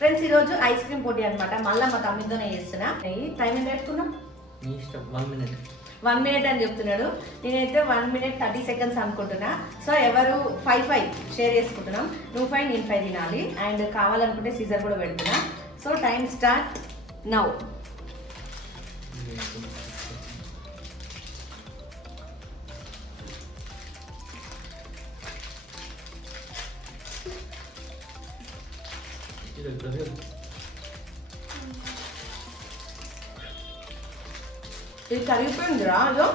Friends ఈ రోజు ice cream పోటీ అన్నమాట. మళ్ళీ మా తమ్మితోనే చేస్తున్నా. టైం ఎంత పెట్టుకున్నా? 1 minute అని చెప్తున్నాడు. నేనైతే 1 minute 30 seconds అనుకుంటున్నా. సో ఎవరు 5 షేర్ చేసుకుంటున్నాం. నువ్వు 5 నేను 5 తినాలి. అండ్ కావాలనుకుంటే సీజర్ కూడా పెడుతున్నా. So time start now. ఇది కరిగిపోయింది రాజు.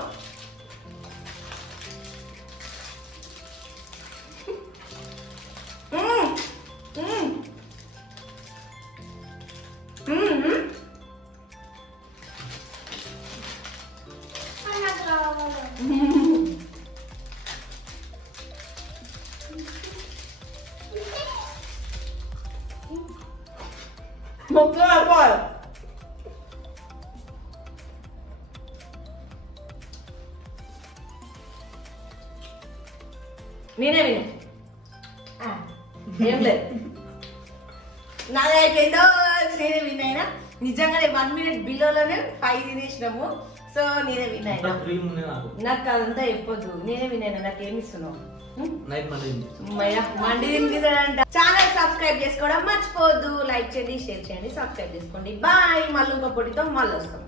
మొత్తం అయిపోవాలి. నేనే విను ఏం లేదు నాదే అయిపోయిందో. నేనే విన్ అయినా. నిజంగానే 1 minute బిలోలోనే 5 తినేసినాము. సో నేనే విన్ అయినా. నాకు అదంతా చెప్పొద్దు. నేనే విన్ అయినా. నాకేమి ఇస్తున్నావు? మండి తింటాడంట. ఛానల్ సబ్స్క్రైబ్ చేసుకోవడం మర్చిపోవద్దు. లైక్ చేయండి, షేర్ చేయండి, సబ్స్క్రైబ్ చేసుకోండి. బాయ్. మళ్ళీ ఇంకో పొడితో మళ్ళీ వస్తాం.